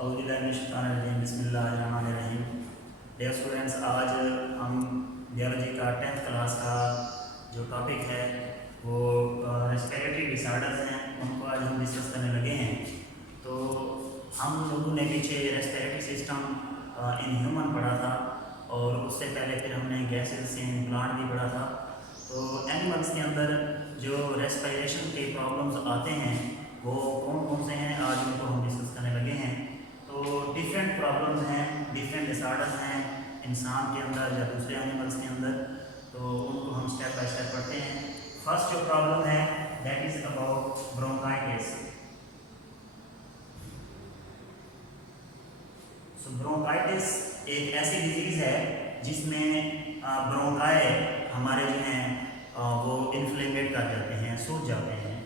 बिस्मिल्लाहिर्रहमानिर्रहीम। Dear students, आज हम बियोलॉजी का 10th क्लास का जो टॉपिक है वो रेस्पिरेटरी डिसऑर्डर्स हैं, उनको आज हम डिस्कस करने लगे हैं। तो हम लोगों ने पीछे रेस्पिरेटरी सिस्टम इन ह्यूमन पढ़ा था और उससे पहले फिर हमने गैसेस इन प्लांट भी पढ़ा था। तो एनिमल्स के अंदर जो रेस्पिरेशन के प्रॉब्लम्स आते हैं वो कौन कौन से हैं, आज उनको हम डिस्कस करने लगे हैं। तो डिफरेंट प्रॉब्लम्स हैं, डिफरेंट डिसऑर्डर्स हैं इंसान के अंदर या दूसरे एनिमल्स के अंदर, तो उनको हम स्टेप बाय स्टेप पढ़ते हैं। फर्स्ट जो प्रॉब्लम है that is about bronchitis. So bronchitis एक ऐसी डिजीज है जिसमें ब्रोंकाई हमारे जो हैं वो इन्फ्लेमेट कर जाते हैं, सूज जाते हैं।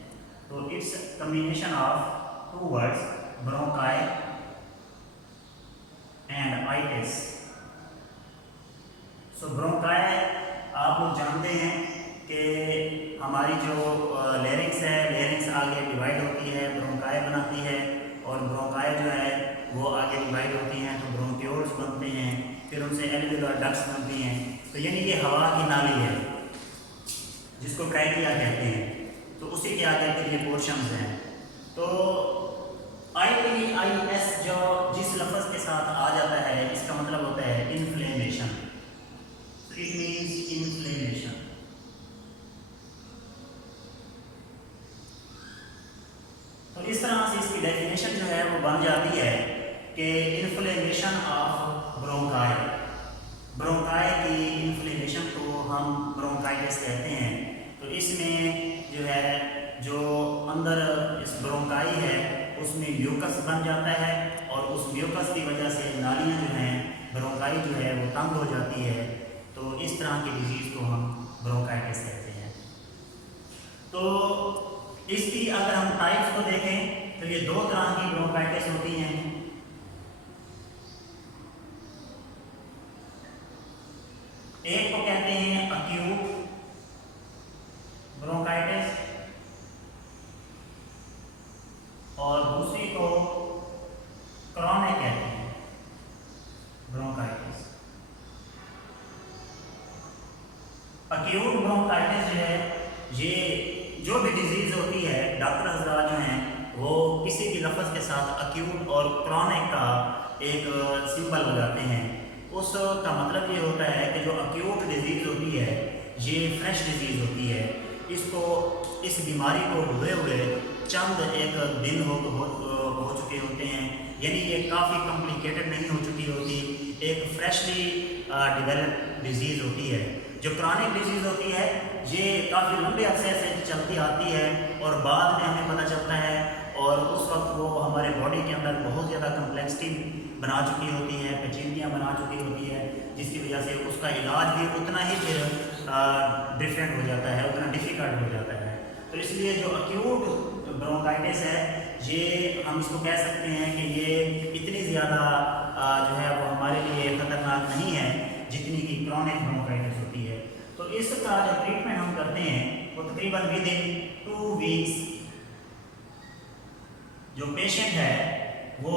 तो it's combination of two words, bronchi and itis. So bronchi आप लोग जानते हैं कि हमारी जो लेरिंग्स है, लेरिंग्स आगे डिवाइड होती है, ब्रोंकाई बनाती है, और ब्रोंकाई जो है वो आगे डिवाइड होती हैं तो ब्रोंक्यूल्स बनते हैं, फिर उनसे एल्वियोलर डक्ट्स बनती हैं। तो यानी ये हवा की नाली है जिसको ट्रैकिया कहते हैं। तो उसी के आगे फिर ये पोर्शंस हैं। तो ITIS जो जिस लफ्ज़ के साथ आ जाता है इसका मतलब होता है इन्फ्लेमेशन। It means inflammation. तो इस तरह से इसकी डेफिनेशन जो है वो बन जाती है कि इन्फ्लेमेशन ऑफ ब्रोंकाई। ब्रोंकाई की इन्फ्लेमेशन को हम ब्रोंकाइटिस कहते हैं। तो इसमें जो है जो अंदर इस ब्रोंकाई है उसमें म्यूकस बन जाता है और उस म्यूकस की वजह से नालियाँ जो हैं, ब्रोंकाई जो है वो तंग हो जाती है। तो इस तरह की डिजीज़ को हम ब्रोंकाइटिस कहते हैं। तो इसकी अगर हम टाइप्स को देखें तो ये दो तरह की ब्रोंकाइटिस होती हैं। एक को कहते हैं अक्यूट ब्रोंकाइटिस और दूसरी को क्रॉनिक कहते हैं ब्रोंकाइटिस। अक्यूट ब्रोंकाइटिस जो है, ये जो भी डिजीज होती है, डॉक्टर हज़रात जो हैं वो किसी भी लफ्ज़ के साथ अक्यूट और क्रॉनिक का एक सिंबल लगाते हैं। उसका मतलब ये होता है कि जो अक्यूट डिजीज़ होती है ये फ्रेश डिजीज़ होती है। इसको इस बीमारी को हुए चंद एक दिन हो चुके होते हैं, यानी ये काफ़ी कॉम्प्लिकेटेड नहीं हो चुकी होती, एक फ्रेशली डेवलप्ड डिजीज़ होती है। जो क्रॉनिक डिजीज़ होती है ये काफ़ी लंबे अरसे से चलती आती है और बाद में हमें पता चलता है, और उस वक्त वो हमारे बॉडी के अंदर बहुत ज़्यादा कम्प्लेक्सिटी बना चुकी होती है, पेचीदगियाँ बना चुकी होती है, जिसकी वजह से उसका इलाज भी उतना ही फिर डिफरेंट हो जाता है, उतना डिफ़िकल्ट हो जाता है। तो इसलिए जो अक्यूट ब्रोंकाइटिस है ये हम इसको कह सकते हैं कि ये इतनी ज़्यादा जो है वो हमारे लिए ख़तरनाक नहीं है जितनी कि क्रॉनिक ब्रोंकाइटिस होती है। तो इसका जो ट्रीटमेंट हम करते हैं वो तकरीबन विद इन 2 वीक्स जो पेशेंट है वो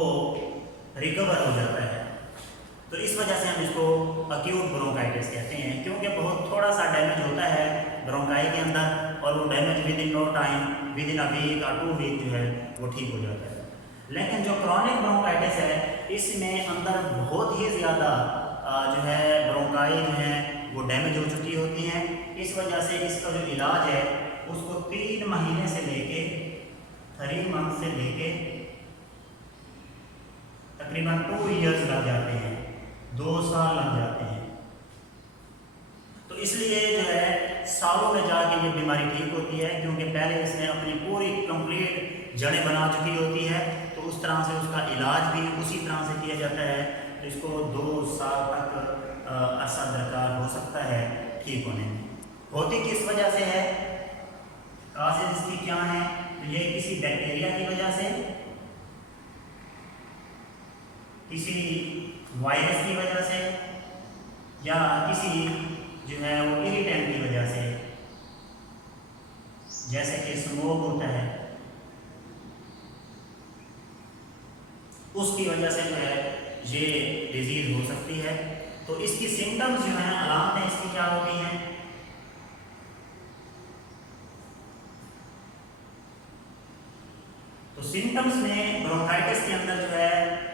रिकवर हो जाता है। तो इस वजह से हम इसको अक्यूट ब्रोंकाइटिस कहते हैं, क्योंकि बहुत थोड़ा सा डैमेज होता है ब्रोंकाई के अंदर और वो damage within no time, within a week और 2 वीक जो है वो ठीक हो जाता है। लेकिन जो क्रॉनिक ब्रोंकाइटिस है इसमें अंदर बहुत ही ज़्यादा जो है ब्रोंकाई जो है वो डैमेज हो चुकी होती हैं। इस वजह से इसका जो इलाज है उसको 3 महीने से लेके 3 मंथ से लेके तकरीबन 2 ईयर्स लग जाते हैं, 2 साल लग जाते हैं। तो इसलिए जो है सालों में जाके ये बीमारी ठीक होती है, क्योंकि पहले इसने अपनी पूरी कंप्लीट जड़ें बना चुकी होती है। तो उस तरह से उसका इलाज भी उसी तरह से किया जाता है। तो इसको 2 साल तक अरसा दरकार हो सकता है ठीक होने में। होती किस वजह से है, काजेज इसकी क्या है, तो ये किसी बैक्टीरिया की वजह से, किसी वायरस की वजह से, या किसी जो है वो इरिटेंट की वजह से, जैसे कि स्मोक होता है उसकी वजह से जो है ये डिजीज़ हो सकती है। तो इसकी सिम्टम्स जो हैं, अलामतें इसकी क्या होती हैं? तो सिम्टम्स में ब्रोंकाइटिस के अंदर जो है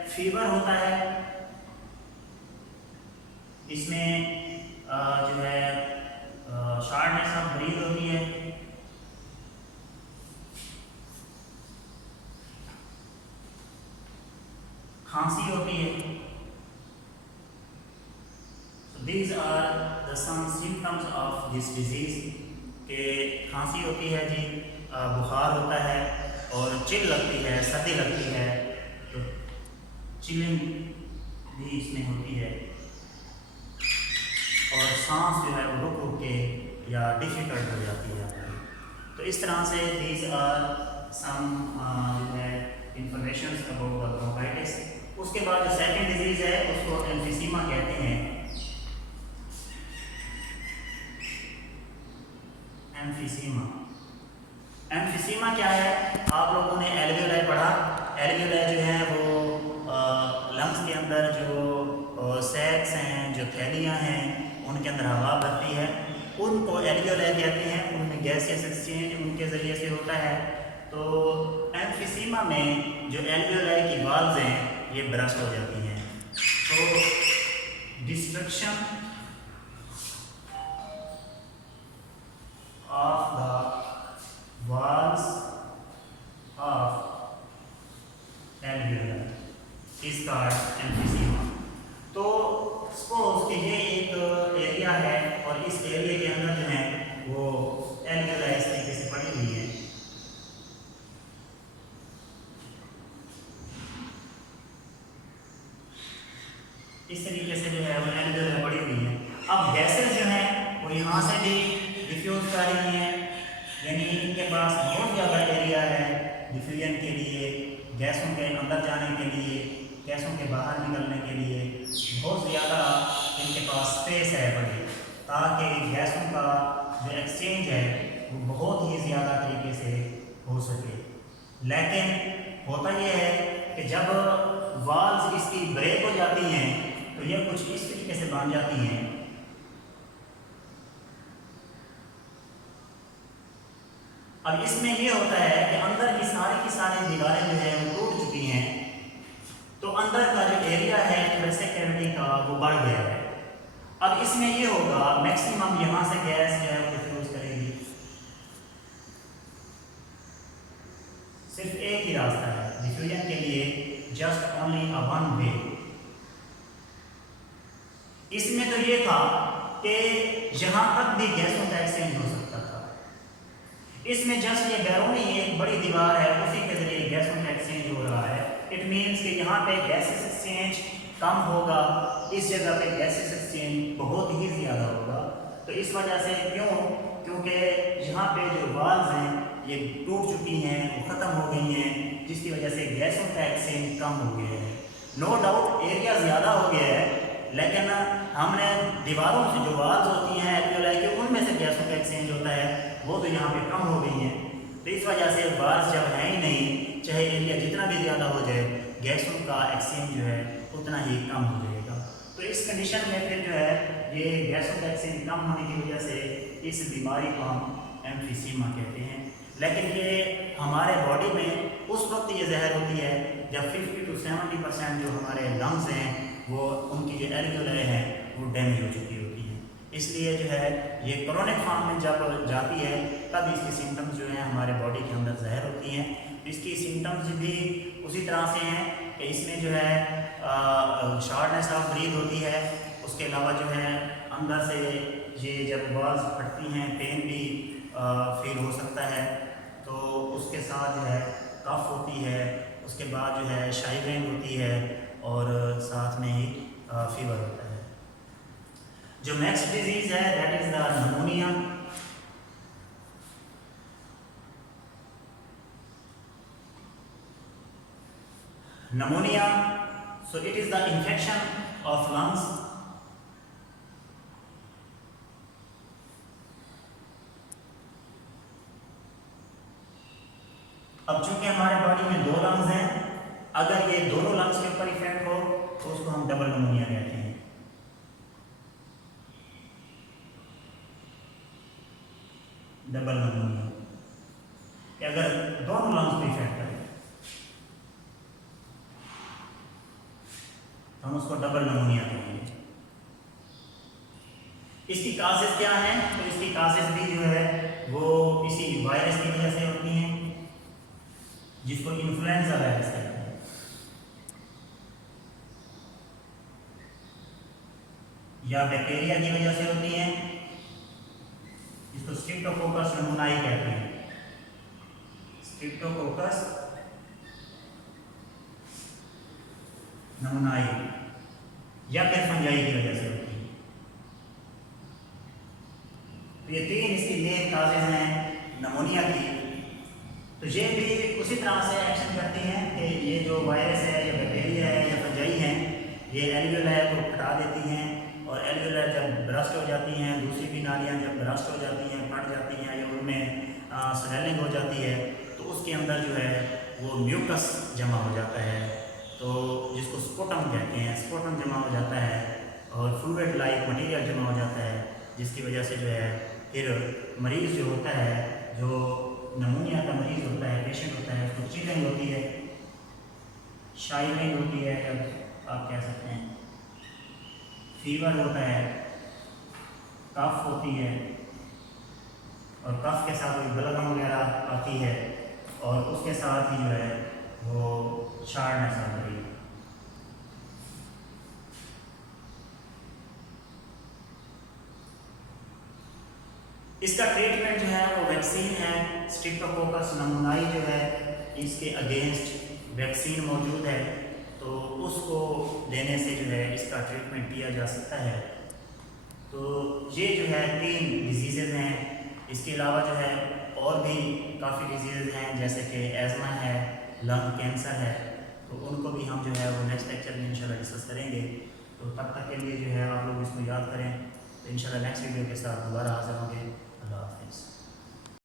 फीवर होता है, इसमें जो है शार्टनेस ऑफ ब्रीथ होती है, खांसी होती है। These are the some symptoms of this disease के खांसी होती है जी, बुखार होता है और चिल लगती है, सर्दी लगती है, तो चिलिंग भी इसमें होती है और सांस जो है वो रुक रुक के या डिफ़िकल्ट हो जाती है। तो इस तरह से दीज आर सम जो है इंफॉर्मेशन अबाउट द ब्रोंकाइटिस। उसके बाद जो सेकंड डिजीज़ है उसको एम्फिसीमा कहते हैं। एम्फिसीमा, एम्फिसीमा क्या है? आप लोगों ने एल्वियोलाई पढ़ा। एल्वियोलाई जो है वो लंग्स के अंदर जो सैक्स हैं, जो थैलियाँ हैं, उनके अंदर हवा भरती है, उनको एल्वियोलाई कहते हैं। उनमें गैसियस एक्सचेंज उनके ज़रिए से होता है। तो एम्फिसीमा में जो एल्वियोलाई की वाल्व्स हैं ये ब्रस्ट हो जाती हैं। तो destruction of the walls of alveoli is called emphysema। तो सपोज कि ये एक एरिया है और इस एरिया के अंदर जो है वो एल्वेओलाई इस तरीके से पड़ी हुई है। इस तरीके से जो है वो एल्वेओलाई पड़ी हुई है। अब गैसेस जो है वो यहाँ से भी डिफ्यूज कर रही हैं, यानी इनके पास बहुत ज़्यादा एरिया है डिफ्यूजन के लिए, गैसों के अंदर जाने के लिए, गैसों के बाहर निकलने के लिए बहुत ज़्यादा इनके पास स्पेस है बड़ी, ताकि गैसों का जो एक्सचेंज है वो बहुत ही ज़्यादा तरीके से हो सके। लेकिन होता यह है कि जब वाल्व्स इसकी ब्रेक हो जाती हैं तो ये कुछ इस तरीके से बन जाती हैं। अब इसमें ये होता है कि अंदर की सारी दीवारें जो है वो टूट चुकी हैं, तो अंदर का जो एरिया है थोड़े कैविटी का वो बढ़ गया है। अब इसमें ये होगा मैक्सिमम यहाँ से गैस जो है वो डिफ्यूज करेगी। सिर्फ एक ही रास्ता है डिफ्यूजन के लिए, just only a one way. इसमें तो ये था कि यहाँ तक भी गैसों का एक्सचेंज हो सकता था। इसमें जस्ट ये बैरोनी एक बड़ी दीवार है, उसी के जरिए गैसों का एक्सचेंज हो रहा है। इट मीन्स कि यहाँ पे गैसेस एक्सचेंज कम होगा, इस जगह पे गैसेस एक्सचेंज बहुत ही ज़्यादा होगा। तो इस वजह से क्योंकि यहाँ पे जो वाल्व्स हैं ये टूट चुकी हैं, वो ख़त्म हो गई हैं, जिसकी वजह से गैसों का एक्सचेंज कम हो गया है। नो डाउट एरिया ज़्यादा हो गया है, लेकिन हमने दीवारों से जो वाल्व्स होती हैं एल्वेओलाई के, उनमें से गैसों का एक्सचेंज होता है, वो तो यहाँ पे कम हो गई हैं। तो इस वजह से वाल्व्स जब है ही नहीं, चाहे एरिया जितना भी ज़्यादा हो जाए, गैसों का एक्सचेंज जो है उतना ही कम हो जाएगा। तो इस कंडीशन में फिर जो है ये गैसों का एक्सचेंज कम होने की वजह से इस बीमारी को हम एम्फिसीमा कहते हैं। लेकिन ये हमारे बॉडी में उस वक्त ये जहर होती है जब 50 to 70% जो हमारे लंग्स हैं वो उनकी जो एल्वेओलाई है वो डैमेज हो चुकी होती है। इसलिए जो है ये क्रोनिक फॉर्म में जब जाती है तब इसकी सिम्टम्स जो हैं हमारे बॉडी के अंदर ज़हर होती हैं। इसकी सिम्टम्स भी उसी तरह से हैं कि इसमें जो है शॉर्टनेस ऑफ ब्रीथ होती है, उसके अलावा जो है अंदर से ये जब वाल्व्स फटती हैं पेन भी फील हो सकता है। तो उसके साथ जो है कफ होती है, उसके बाद जो है शाइवरिंग होती है और साथ में ही फीवर होता है। जो नेक्स्ट डिजीज़ है that is the pneumonia. Pneumonia, so it is the infection of lungs. अब चूंकि हमारे बॉडी में 2 लंग्स हैं, अगर ये दोनों लंग्स के ऊपर इफेक्ट हो तो उसको हम डबल नमूनिया कहते हैं। डबल नमूनिया कि अगर दोनों लंग्स पे इफेक्ट करे तो हम उसको डबल नमूनिया कहेंगे। इसकी काजेज क्या है? तो इसकी काजेज भी जो है वो किसी वायरस की वजह से होती हैं, जिसको इन्फ्लुएंजा वायरस कहते हैं, या बैक्टीरिया की वजह से होती हैं, जिसको स्ट्रेप्टोकोकस नमूनाई कहते हैं। स्ट्रेप्टोकोकस नमूनाई, या फिर फंजाई की वजह से होती है। तो ये तीन इसकी मेन काजेज हैं नमूनिया की। तो ये भी उसी तरह से एक्शन करती हैं कि ये जो वायरस है या बैक्टीरिया है या फंजाई हैं, ये एल्वियोलाई को फटा देती हैं, और एल्वियोलाई जब ब्रस्ट हो जाती हैं, दूसरी भी नालियाँ जब ब्रस्ट हो जाती हैं, फट जाती हैं, या उनमें स्वेलिंग हो जाती है, तो उसके अंदर जो है वो म्यूकस जमा हो जाता है, तो जिसको स्पोटम कहते हैं। स्पोटम जमा हो जाता है और फ्लूइड लाइक मटेरियल जमा हो जाता है, जिसकी वजह से जो है फिर मरीज़ जो होता है, जो नमूनिया का मरीज़ होता है, पेशेंट होता है, उसको चिलिंग होती है, शाइनिंग होती है, या आप कह सकते हैं फीवर होता है, कफ होती है, और कफ के साथ कोई बलगम वगैरह आती है, और उसके साथ ही जो है वो शार्डनेस आ रही है। इसका ट्रीटमेंट जो है वो वैक्सीन है। स्ट्रेप्टोकोकस नमूनाई जो है इसके अगेंस्ट वैक्सीन मौजूद है, तो उसको देने से जो है इसका ट्रीटमेंट किया जा सकता है। तो ये जो है 3 डिजीज़ हैं। इसके अलावा जो है और भी काफ़ी डिजीज़ हैं, जैसे कि एज़मा है, लंग कैंसर है, तो उनको भी हम जो है वो नेक्स्ट लेक्चर में इंशाल्लाह डिस्कस करेंगे। तो तब तक के लिए जो है आप लोग इसको याद करें, तो इंशाल्लाह नेक्स्ट वीडियो के साथ दोबारा हाजिर होंगे। अल्लाह हाफ़िज़।